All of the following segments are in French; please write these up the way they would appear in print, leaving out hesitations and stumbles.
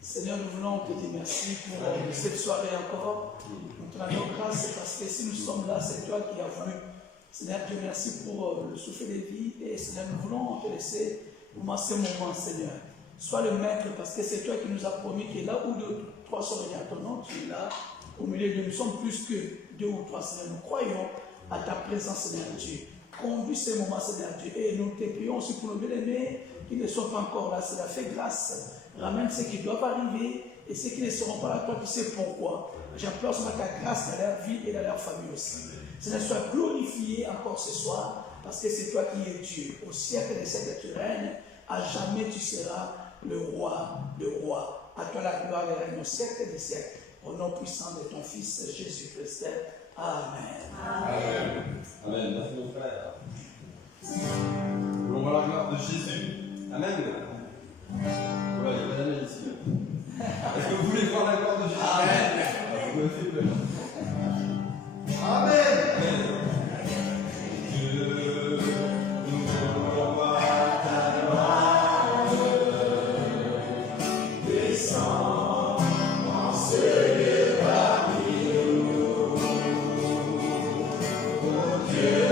Seigneur, nous voulons te dire merci pour cette soirée encore. Nous te rendons grâce parce que si nous sommes là, c'est toi qui as voulu. Seigneur, Dieu merci pour le souffle de vie. Et Seigneur, nous voulons te laisser pour ce moment, Seigneur. Sois le maître parce que c'est toi qui nous as promis que là où deux, trois sont venus à ton nom, tu es là. Au milieu de nous, sommes plus que deux ou trois, Seigneur. Nous croyons à ta présence, Seigneur Dieu. Conduis ces moments, Seigneur Dieu. Et nous te prions aussi pour nos bien-aimés qui ne sont pas encore là. Seigneur, fais grâce. Ramène ceux qui doivent arriver et ceux qui ne seront pas là. Toi, tu sais pourquoi. J'implore ta grâce dans leur vie et dans leur famille aussi. Seigneur, sois glorifié encore ce soir parce que c'est toi qui es Dieu. Au siècle des siècles, tu règnes. À jamais, tu seras le roi, le roi. À toi la gloire et règne au siècle des siècles. Au nom puissant de ton Fils Jésus-Christ. Amen. Amen. Amen. Merci mon frère. Voulons voir la gloire de Jésus. Amen. Voilà, il y a pas d'amen ici. Est-ce que vous voulez voir la gloire de Jésus? Amen. Vous me faites peur. Amen. Dieu, nous voulons voir ta gloire. Descends en ce lieu parmi nous. Oh Dieu.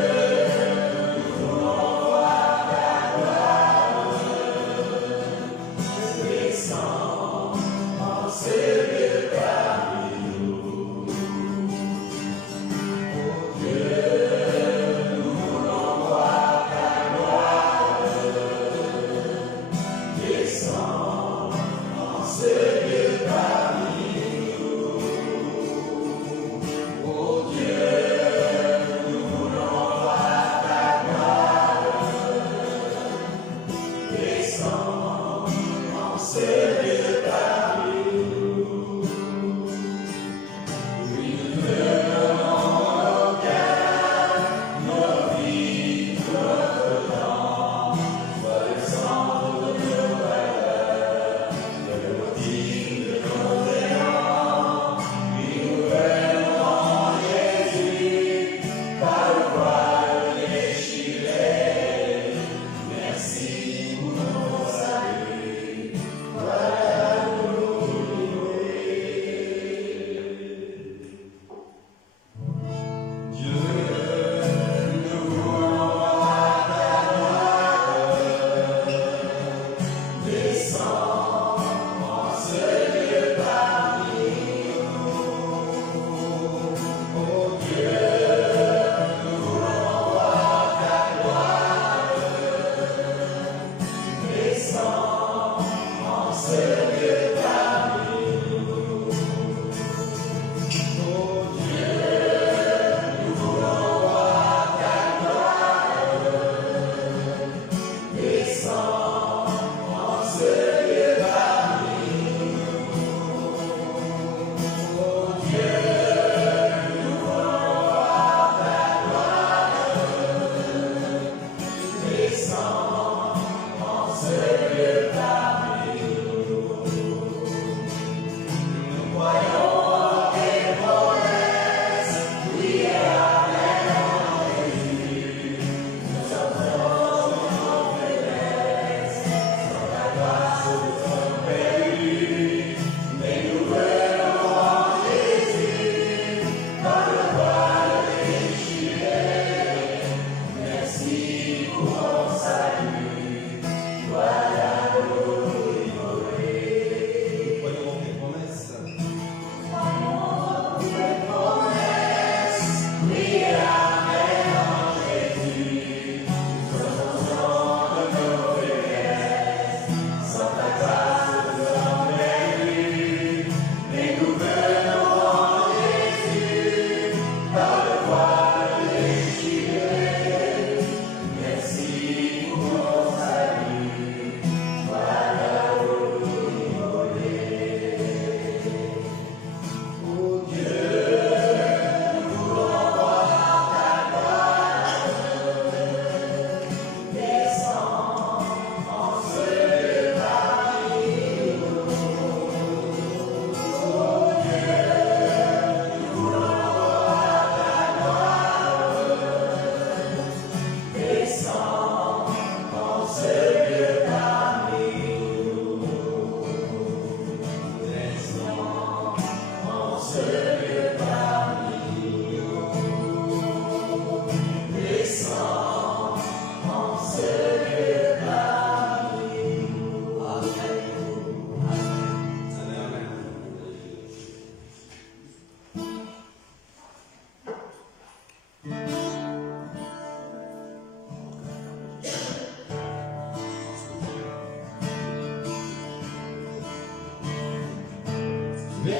Si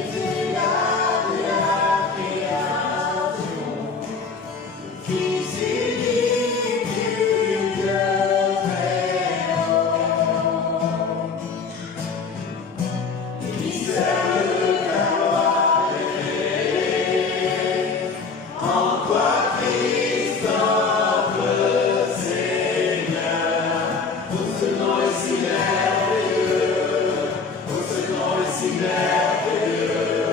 merveilleux,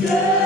Puissance,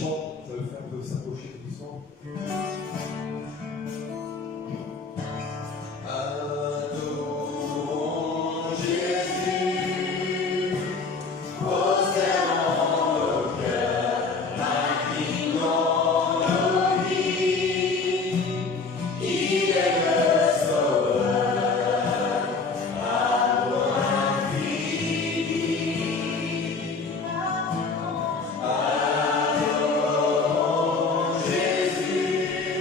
chante, ça veut faire un peu s'approcher doucement. Adorons Jésus, prosternons nos cœurs, inclinons nos vies. Il est le Sauveur, amour infini. Adorons Jésus.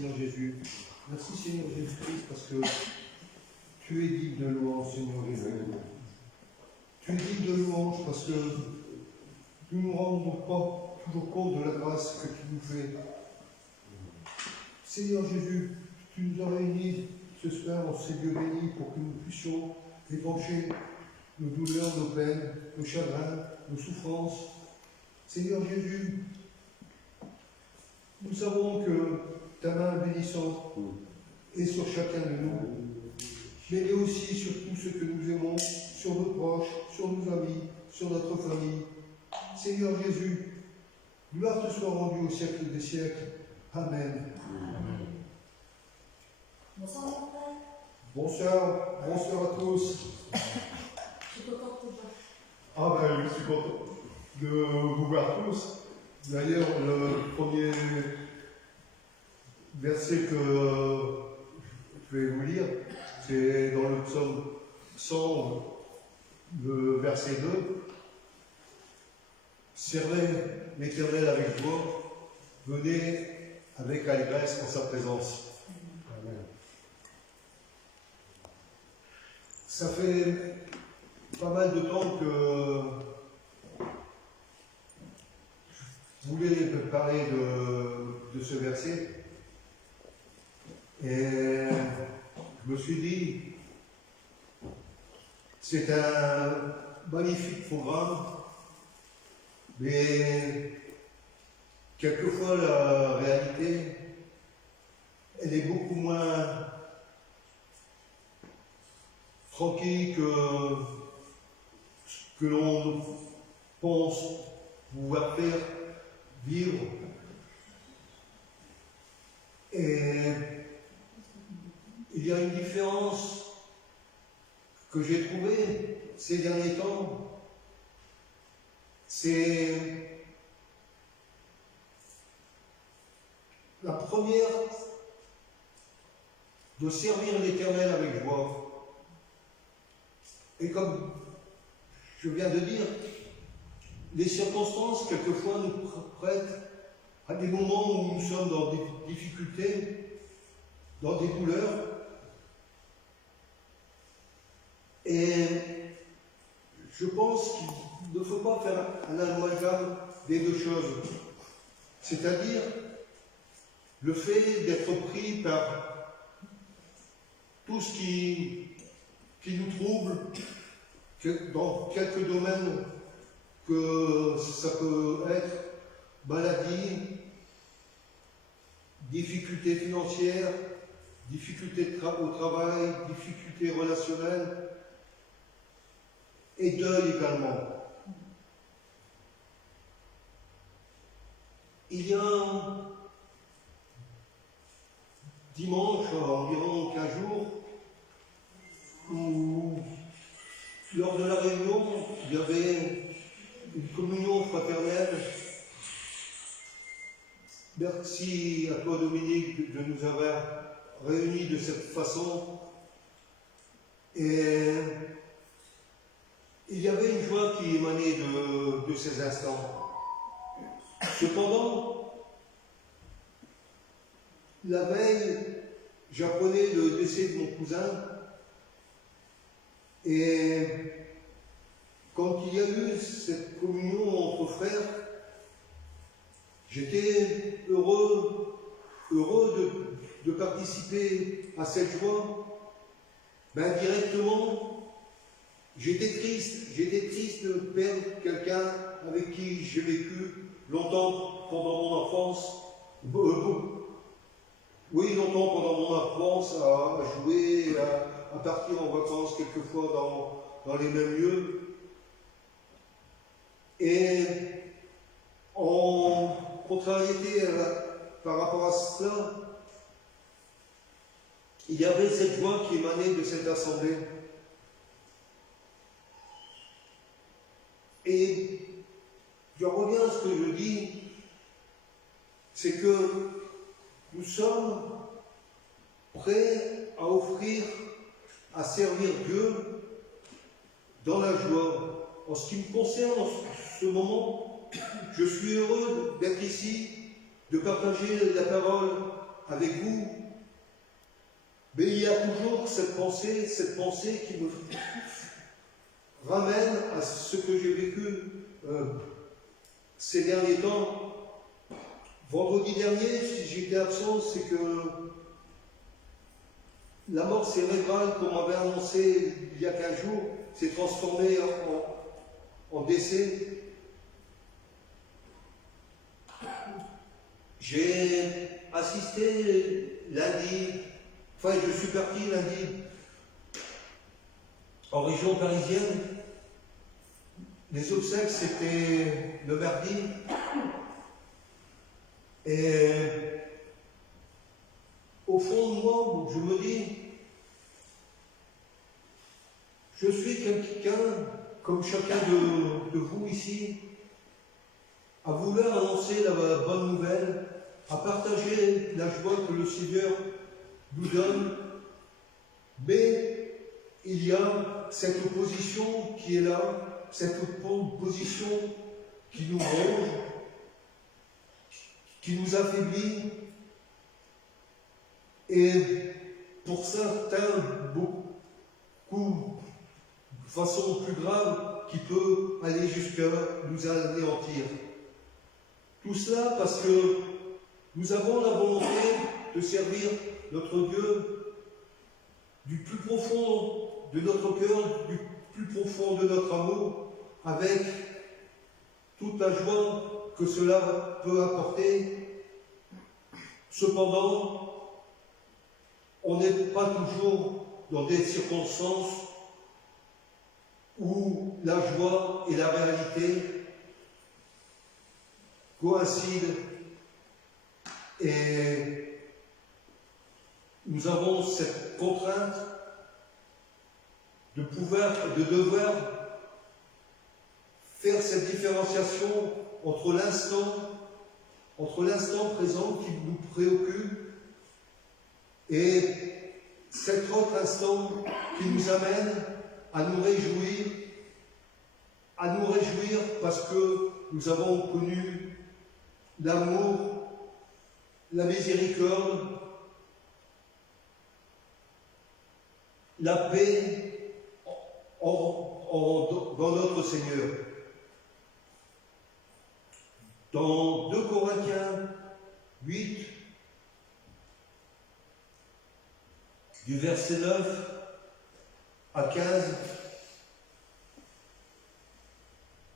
Seigneur Jésus. Merci Seigneur Jésus-Christ parce que tu es digne de louange, Seigneur Jésus. Tu es digne de louange parce que nous ne nous rendons pas toujours compte de la grâce que tu nous fais. Seigneur Jésus, tu nous as réunis ce soir en ces lieux bénis pour que nous puissions épancher nos douleurs, nos peines, nos chagrins, nos souffrances. Seigneur Jésus, nous savons que ta main bénissante est sur chacun de nous, mais elle est aussi sur tous ceux que nous aimons, sur nos proches, sur nos amis, sur notre famille. Seigneur Jésus, gloire te soit rendue au siècle des siècles. Amen. Bonsoir mon frère. Bonsoir, bonsoir à tous. Je suis contente de te voir. Ah ben, je suis content de vous voir tous. D'ailleurs, le premier verset que je vais vous lire, c'est dans le psaume 100, le verset 2. Servez l'Éternel avec joie, venez avec allégresse en sa présence. Amen. Ça fait pas mal de temps que je voulais parler de ce verset et je me suis dit c'est un magnifique programme, mais quelquefois la réalité elle est beaucoup moins tranquille que l'on pense pouvoir faire vivre. Et il y a une différence que j'ai trouvée ces derniers temps, c'est la première de servir l'Éternel avec joie. Et comme je viens de dire, les circonstances, quelquefois, nous prêtent à des moments où nous sommes dans des difficultés, dans des douleurs. Et je pense qu'il ne faut pas faire un amalgame des deux choses. C'est-à-dire le fait d'être pris par tout ce qui nous trouble, dans quelques domaines que ça peut être maladie, difficultés financières, difficultés au travail, difficultés relationnelles et deuil également. Il y a un dimanche, environ 15 jours, où lors de la réunion, il y avait une communion fraternelle. Merci à toi Dominique de nous avoir réunis de cette façon. Et il y avait une joie qui émanait de ces instants. Cependant, la veille, j'apprenais le décès de mon cousin. Et quand il y a eu cette communion entre frères, j'étais heureux de participer à cette joie. Ben, directement, j'étais triste de perdre quelqu'un avec qui j'ai vécu longtemps pendant mon enfance. Oui, longtemps pendant mon enfance, à jouer, à partir en vacances quelquefois dans les mêmes lieux. Et en contrariété par rapport à cela, il y avait cette joie qui émanait de cette assemblée. Et je reviens à ce que je dis, c'est que nous sommes prêts à offrir, à servir Dieu dans la joie. En ce qui me concerne, en ce moment, je suis heureux d'être ici, de partager la parole avec vous. Mais il y a toujours cette pensée qui me ramène à ce que j'ai vécu ces derniers temps. Vendredi dernier, si j'étais absent, c'est que la mort cérébrale qu'on m'avait annoncée il y a 15 jours s'est transformée en décès. J'ai assisté lundi, enfin je suis parti lundi en région parisienne. Les obsèques c'était le mardi. Et au fond de moi, je me dis, je suis quelqu'un, comme chacun de vous ici, à vouloir annoncer la bonne nouvelle, à partager la joie que le Seigneur nous donne, mais il y a cette opposition qui est là, cette opposition qui nous ronge, qui nous affaiblit, et pour certains, beaucoup, de façon plus grave, qui peut aller jusqu'à nous anéantir. Tout cela parce que nous avons la volonté de servir notre Dieu du plus profond de notre cœur, du plus profond de notre amour, avec toute la joie que cela peut apporter. Cependant, on n'est pas toujours dans des circonstances où la joie et la réalité coïncident, et nous avons cette contrainte de devoir faire cette différenciation entre l'instant présent qui nous préoccupe et cet autre instant qui nous amène à nous réjouir parce que nous avons connu l'amour, la miséricorde, la paix dans notre Seigneur. Dans 2 Corinthiens 8, du verset 9 à 15,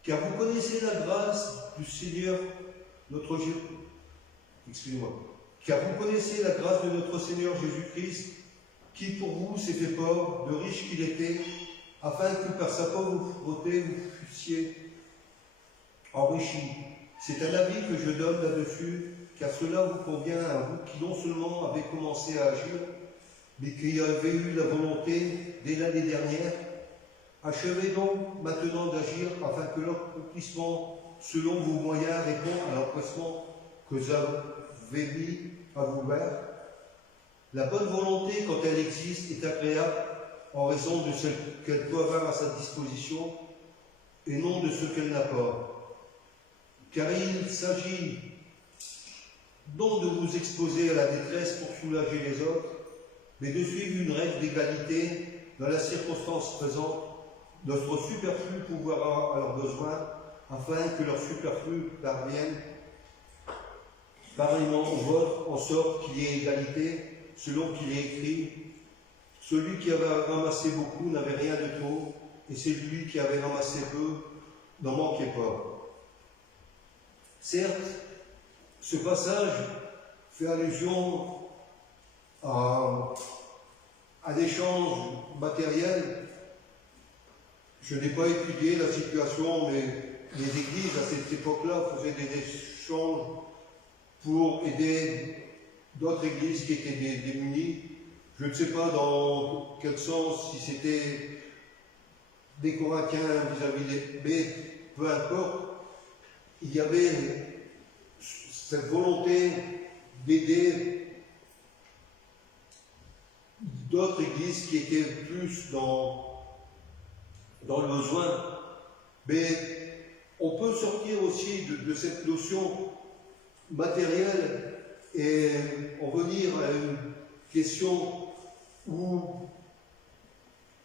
car vous connaissez la grâce du Seigneur notre Jésus. Excusez-moi. Car vous connaissez la grâce de notre Seigneur Jésus-Christ, qui pour vous s'est fait pauvre, de riche qu'il était, afin que par sa pauvreté vous fussiez enrichis. C'est un avis que je donne là-dessus, car cela vous convient à vous qui non seulement avez commencé à agir, mais qui avez eu la volonté dès l'année dernière. Achevez donc maintenant d'agir afin que l'accomplissement selon vos moyens réponde à l'empressement que vous avez mis à vous faire. La bonne volonté, quand elle existe, est agréable en raison de ce qu'elle peut avoir à sa disposition et non de ce qu'elle n'a pas. Car il s'agit non de vous exposer à la détresse pour soulager les autres, mais de suivre une règle d'égalité dans la circonstance présente, notre superflu pourvoira à leurs besoins, afin que leur superflu parvienne pareillement au vôtre, en sorte qu'il y ait égalité, selon qu'il est écrit, celui qui avait ramassé beaucoup n'avait rien de trop, et celui qui avait ramassé peu n'en manquait pas. Certes, ce passage fait allusion à l'échange matériel. Je n'ai pas étudié la situation, mais les églises à cette époque-là faisaient des échanges pour aider d'autres églises qui étaient démunies. Je ne sais pas dans quel sens, si c'était des Corinthiens vis-à-vis des... Mais peu importe, il y avait cette volonté d'aider d'autres églises qui étaient plus dans le besoin. Mais on peut sortir aussi de cette notion matérielle et en venir à une question où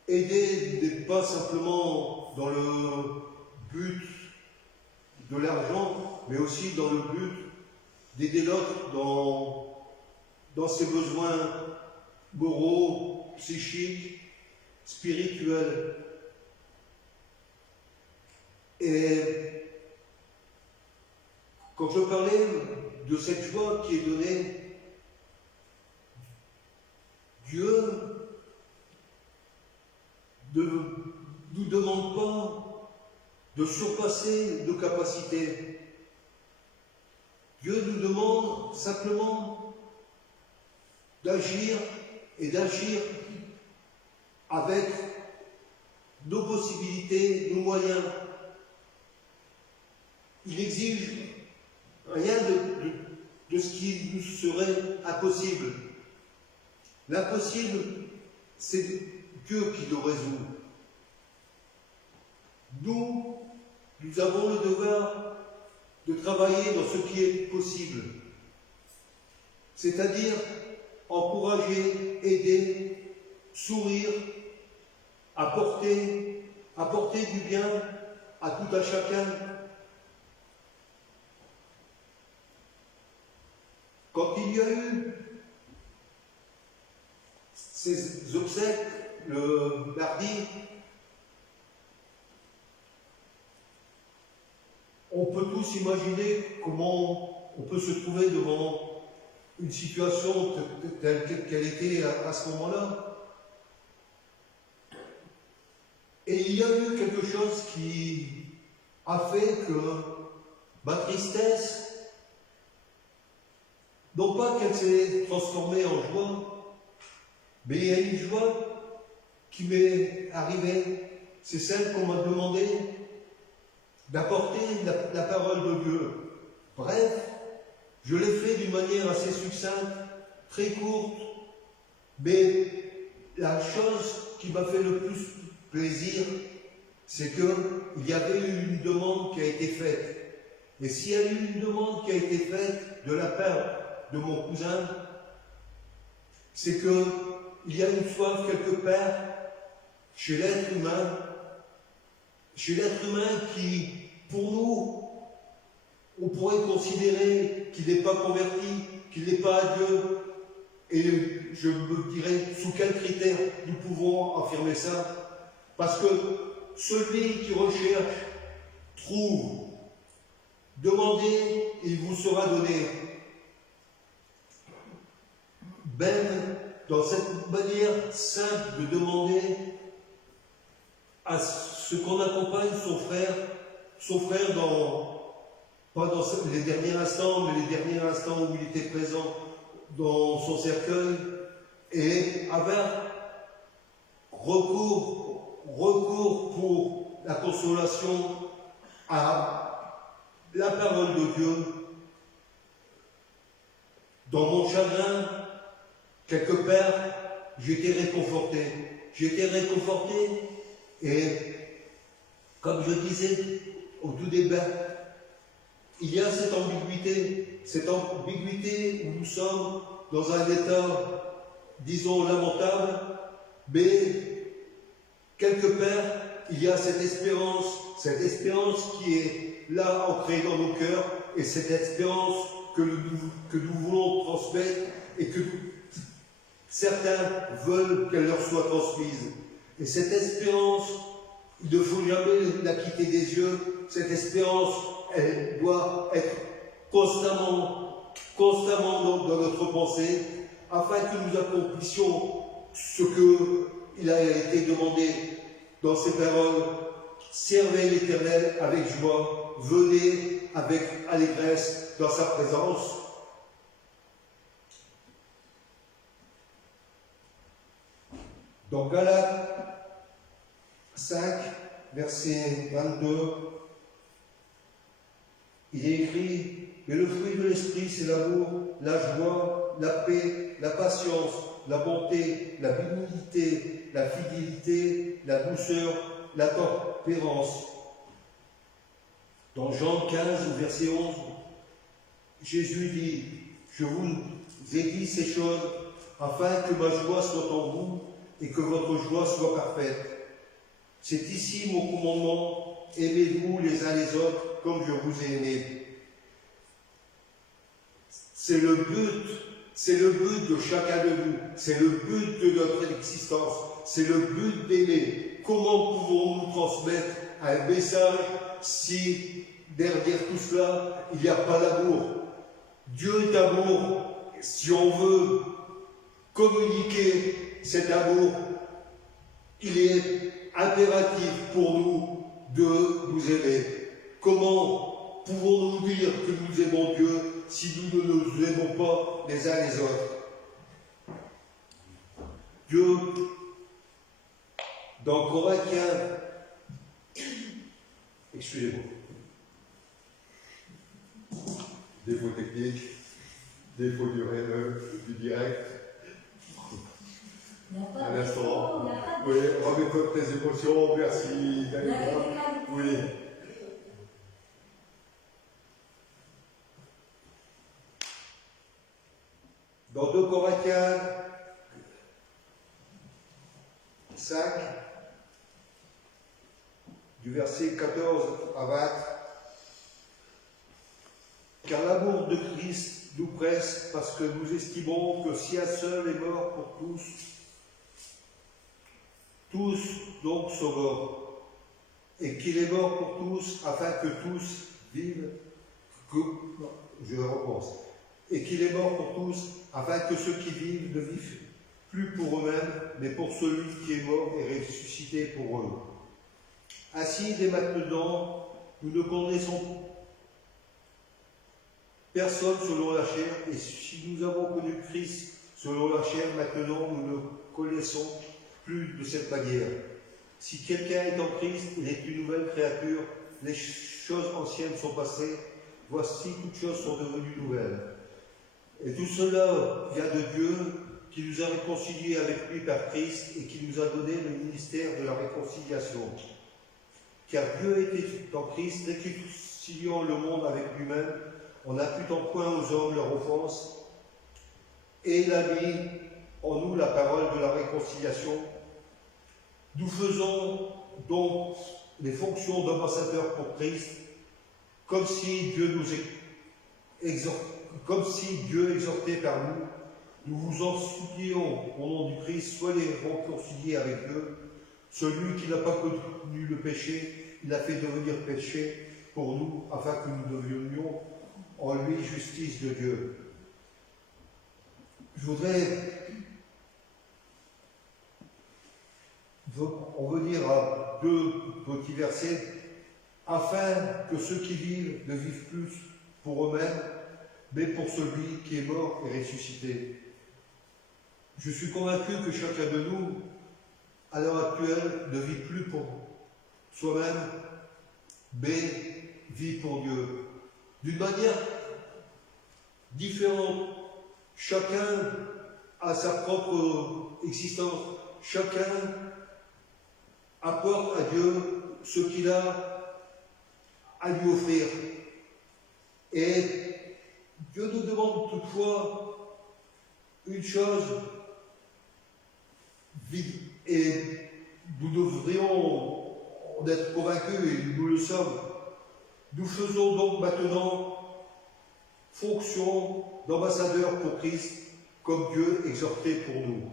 aider n'est pas simplement dans le but de l'argent, mais aussi dans le but d'aider l'autre dans ses besoins moraux, psychiques, spirituels. Et quand je parlais de cette joie qui est donnée, Dieu ne nous demande pas de surpasser nos capacités. Dieu nous demande simplement d'agir et d'agir avec nos possibilités, nos moyens. Il n'exige rien de ce qui nous serait impossible. L'impossible, c'est Dieu qui le résout. Nous avons le devoir de travailler dans ce qui est possible, c'est-à-dire encourager, aider, sourire, apporter du bien à tout à chacun. Quand il y a eu ces obsèques le mardi, on peut tous imaginer comment on peut se trouver devant une situation telle qu'elle était à ce moment-là. Et il y a eu quelque chose qui a fait que ma tristesse, non pas qu'elle s'est transformée en joie, mais il y a une joie qui m'est arrivée. C'est celle qu'on m'a demandé d'apporter la parole de Dieu. Bref, je l'ai fait d'une manière assez succincte, très courte, mais la chose qui m'a fait le plus plaisir, c'est qu'il y avait eu une demande qui a été faite. Et s'il y a eu une demande qui a été faite de la part de mon cousin, c'est qu'il y a une soif quelque part chez l'être humain qui, pour nous, on pourrait considérer qu'il n'est pas converti, qu'il n'est pas à Dieu. Et je me dirais sous quels critères nous pouvons affirmer ça. Parce que celui qui recherche, trouve, demandez et il vous sera donné. Même dans cette manière simple de demander à ce qu'on accompagne son frère pas dans les derniers instants, mais les derniers instants où il était présent dans son cercueil, et avoir recours pour la consolation à la parole de Dieu. Dans mon chagrin, quelque part, j'étais réconforté. Et comme je disais au tout début, il y a cette ambiguïté où nous sommes dans un état, disons, lamentable, mais quelque part, il y a cette espérance qui est là, ancrée dans nos cœurs, et cette espérance que nous voulons transmettre et que certains veulent qu'elle leur soit transmise. Et cette espérance, il ne faut jamais la quitter des yeux. Cette espérance, elle doit être constamment dans notre pensée, afin que nous accomplissions ce qu'il a été demandé dans ces paroles. Servez l'Éternel avec joie, venez avec allégresse dans sa présence. Dans Galates 5, verset 22, il est écrit « Mais le fruit de l'esprit, c'est l'amour, la joie, la paix, la patience, la bonté, la bénignité, la fidélité, la douceur, la tempérance. » Dans Jean 15, verset 11, Jésus dit « Je vous ai dit ces choses afin que ma joie soit en vous et que votre joie soit parfaite. C'est ici mon commandement, aimez-vous les uns les autres comme je vous ai aimés. C'est le but de chacun de nous, c'est le but de notre existence, c'est le but d'aimer. Comment pouvons-nous transmettre un message si derrière tout cela, il n'y a pas d'amour? Dieu est amour. Si on veut communiquer cet amour, il est impératif pour nous de nous aimer. Comment pouvons-nous dire que nous aimons Dieu si nous ne nous aimons pas les uns les autres? Dieu, dans Corinthiens, excusez-moi, défaut technique, défaut du direct. Il n'y a pas Un de instant. défaut, il n'y a pas de Oui, remets-toi tes émotions, merci. Il y a que des qualités. Oui. Dans 2 Corinthiens 5, du verset 14 à 20, car l'amour de Christ nous presse parce que nous estimons que si un seul est mort pour tous, tous donc sont morts, et qu'il est mort pour tous afin que tous vivent, et qu'il est mort pour tous afin que ceux qui vivent ne vivent plus pour eux-mêmes, mais pour celui qui est mort et ressuscité pour eux. Ainsi, dès maintenant, nous ne connaissons personne selon la chair, et si nous avons connu Christ selon la chair, maintenant nous ne connaissons plus de cette manière. Si quelqu'un est en Christ, il est une nouvelle créature, les choses anciennes sont passées, voici toutes choses sont devenues nouvelles. Et tout cela vient de Dieu, qui nous a réconciliés avec lui par Christ et qui nous a donné le ministère de la réconciliation. Car Dieu était en Christ, réconciliant le monde avec lui-même, en n'imputant point aux hommes leur offense, et il a mis en nous la parole de la réconciliation. Nous faisons donc les fonctions d'ambassadeurs pour Christ, comme si Dieu exhortait par nous. Nous vous en supplions au nom du Christ, soyez réconciliés avec Dieu. Celui qui n'a pas connu le péché, il a fait devenir péché pour nous, afin que nous devenions en lui justice de Dieu. Je voudrais en venir à 2 petits versets, afin que ceux qui vivent ne vivent plus pour eux-mêmes, mais pour celui qui est mort et ressuscité. Je suis convaincu que chacun de nous, à l'heure actuelle, ne vit plus pour soi-même, mais vit pour Dieu. D'une manière différente, chacun a sa propre existence, chacun apporte à Dieu ce qu'il a à lui offrir. Et Dieu nous demande toutefois une chose, et nous devrions en être convaincus, et nous le sommes. Nous faisons donc maintenant fonction d'ambassadeur pour Christ, comme Dieu exhortait pour nous.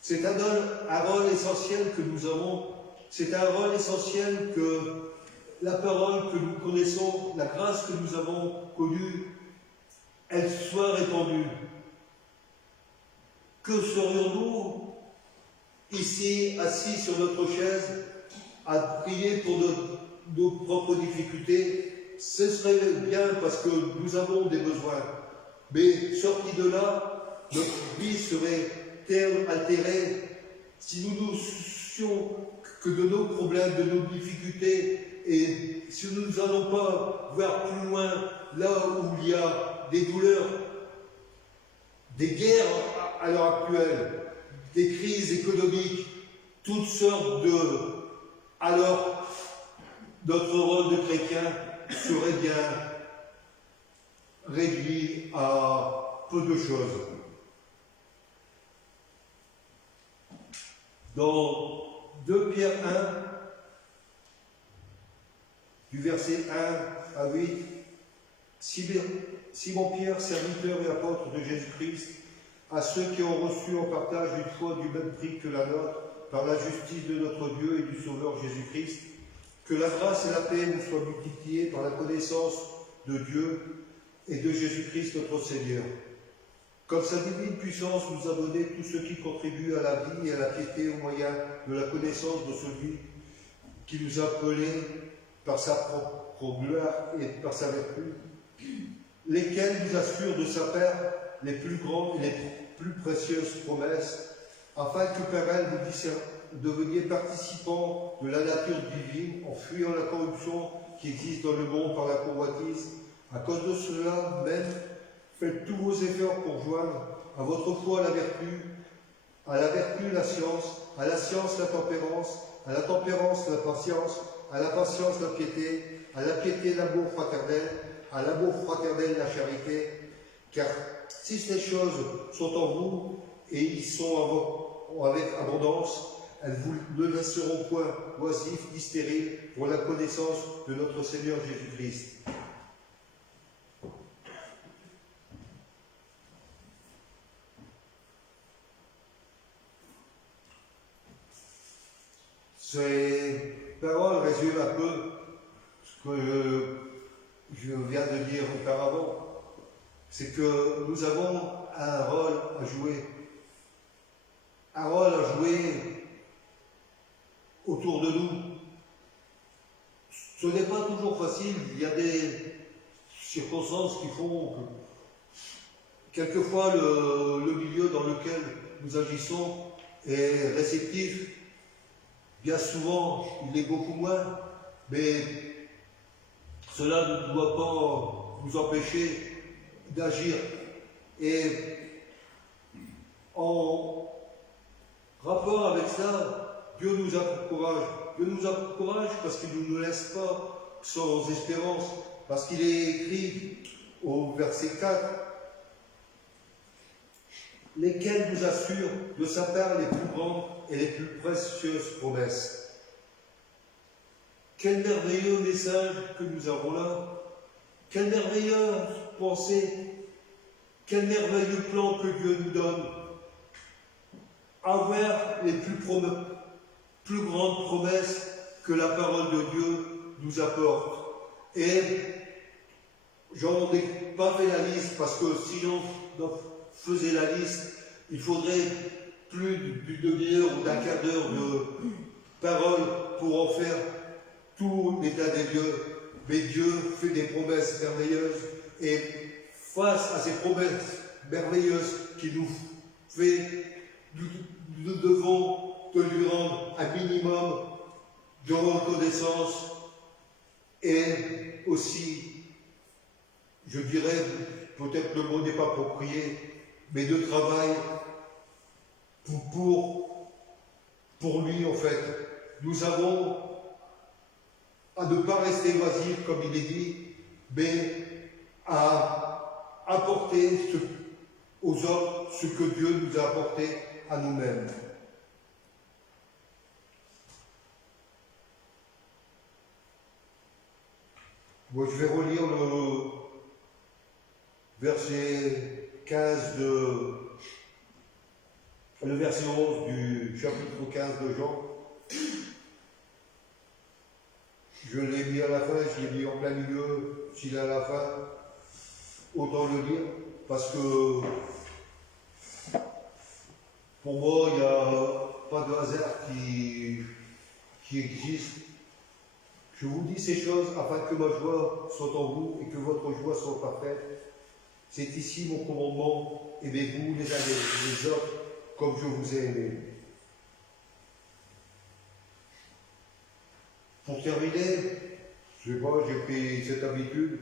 C'est un rôle essentiel que nous avons, c'est un rôle essentiel que la parole que nous connaissons, la grâce que nous avons connue, elle soit répandue. Que serions-nous ici, assis sur notre chaise, à prier pour nos propres difficultés? Ce serait bien parce que nous avons des besoins. Mais sortis de là, notre vie serait altérée si nous nous soucions que de nos problèmes, de nos difficultés, et si nous n'allons pas voir plus loin, là où il y a des douleurs, des guerres à l'heure actuelle, des crises économiques, toutes sortes de... Alors, notre rôle de chrétien serait bien réduit à peu de choses. Dans 2 Pierre 1, du verset 1 à 8, Simon Pierre, serviteur et apôtre de Jésus-Christ, à ceux qui ont reçu en partage une foi du même prix que la nôtre, par la justice de notre Dieu et du Sauveur Jésus-Christ, que la grâce et la paix nous soient multipliées par la connaissance de Dieu et de Jésus-Christ notre Seigneur. Comme sa divine puissance nous a donné tout ce qui contribue à la vie et à la piété au moyen de la connaissance de celui qui nous a appelés par sa propre gloire et par sa vertu, lesquels nous assurent de sa part les plus grandes et les plus précieuses promesses, afin que par elles vous deveniez participants de la nature divine en fuyant la corruption qui existe dans le monde par la convoitise. À cause de cela même, faites tous vos efforts pour joindre à votre foi la vertu, à la vertu la science, à la science la tempérance, à la tempérance la patience, à la patience la piété, à la piété l'amour fraternel, à l'amour fraternel la charité. Car si ces choses sont en vous et y sont avec abondance, elles vous ne laisseront point oisifs ni stériles pour la connaissance de notre Seigneur Jésus-Christ. Ces paroles résument un peu ce que je viens de dire auparavant. C'est que nous avons un rôle à jouer. Un rôle à jouer autour de nous. Ce n'est pas toujours facile. Il y a des circonstances qui font que quelquefois le milieu dans lequel nous agissons est réceptif. Bien souvent, il est beaucoup moins, mais cela ne doit pas nous empêcher d'agir. Et en rapport avec ça, Dieu nous encourage. Dieu nous encourage parce qu'il ne nous laisse pas sans espérance, parce qu'il est écrit au verset 4, lesquels nous assurent de sa part les plus grandes et les plus précieuses promesses. Quel merveilleux message que nous avons là, quelle merveilleuse pensée, quel merveilleux plan que Dieu nous donne. Avoir les plus grandes promesses que la parole de Dieu nous apporte. Et j'en ai pas fait la liste parce que si j'en faisais la liste, il faudrait plus d'une demi-heure ou d'un quart d'heure de parole pour en faire tout l'état des lieux. Mais Dieu fait des promesses merveilleuses et face à ces promesses merveilleuses qu'il nous fait, nous devons lui rendre un minimum de reconnaissance et aussi, je dirais, peut-être le mot n'est pas approprié, mais de travail pour lui en fait. Nous avons à ne pas rester oisifs comme il est dit, mais à apporter aux autres ce que Dieu nous a apporté à nous-mêmes. Moi, je vais relire le verset 15 le verset 11 du chapitre 15 de Jean. Je l'ai mis à la fin, je l'ai mis en plein milieu, s'il est à la fin, autant le lire, parce que pour moi, il n'y a pas de hasard qui existe. Je vous dis ces choses afin que ma joie soit en vous et que votre joie soit parfaite. C'est ici mon commandement, aimez-vous les uns les autres comme je vous ai aimés. Pour terminer, je sais pas, j'ai pris cette habitude.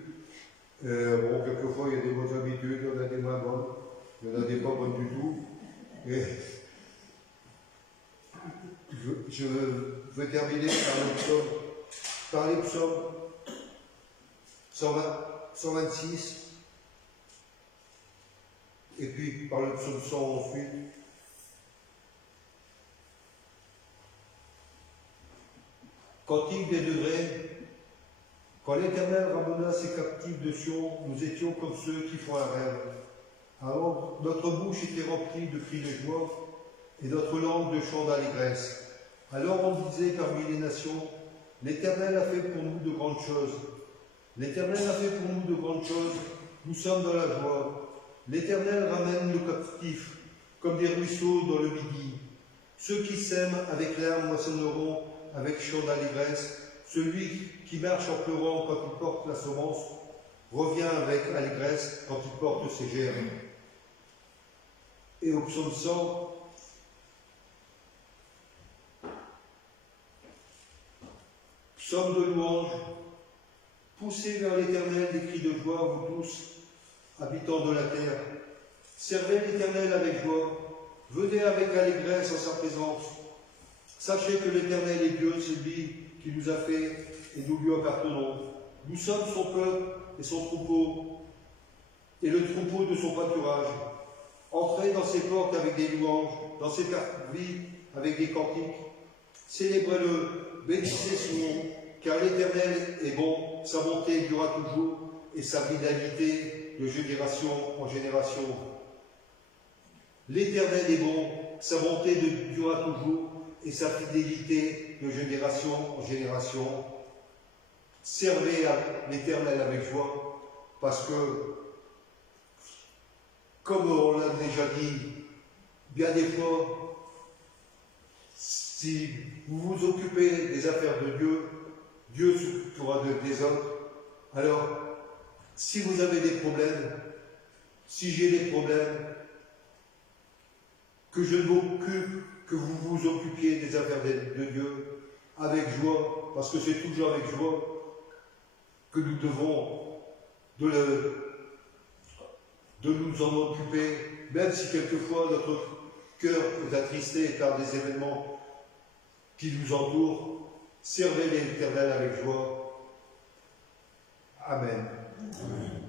Bon, quelquefois il y a des bonnes habitudes, il y en a des moins bonnes, il y en a des pas bonnes du tout. Et je veux terminer par les psaumes 126. Et puis par le psaume 108, Cantique des degrés. Quand l'Éternel ramena ses captifs de Sion, nous étions comme ceux qui font un rêve. Alors notre bouche était remplie de cris de joie et notre langue de chants d'allégresse. Alors on disait parmi les nations, l'Éternel a fait pour nous de grandes choses. L'Éternel a fait pour nous de grandes choses. Nous sommes dans la joie. L'Éternel ramène nos captifs comme des ruisseaux dans le midi. Ceux qui sèment avec larmes moissonneront avec chant d'allégresse. Celui qui marche en pleurant quand il porte la semence revient avec allégresse quand il porte ses germes. Et au psaume 100, psaume de louange, poussez vers l'Éternel des cris de joie, vous tous, habitants de la terre. Servez l'Éternel avec joie, venez avec allégresse en sa présence. Sachez que l'Éternel est Dieu, celui qui nous a fait et nous lui appartenons. Nous sommes son peuple et son troupeau, et le troupeau de son pâturage. Entrez dans ses portes avec des louanges, dans ses parvis avec des cantiques. Célébrez-le, bénissez son nom, car l'Éternel est bon, sa bonté durera toujours, et sa fidélité de génération en génération. L'Éternel est bon, sa bonté durera toujours, et sa fidélité de génération en génération. Servez à l'Éternel avec joie, parce que, comme on l'a déjà dit, bien des fois, si vous vous occupez des affaires de Dieu, Dieu s'occupera des autres. Alors, si vous avez des problèmes, si j'ai des problèmes, que je m'occupe, que vous vous occupiez des affaires de Dieu avec joie, parce que c'est toujours avec joie que nous devons de nous en occuper, même si quelquefois notre cœur est attristé par des événements qui nous entourent. Servez l'Éternel avec joie. Amen. Amen.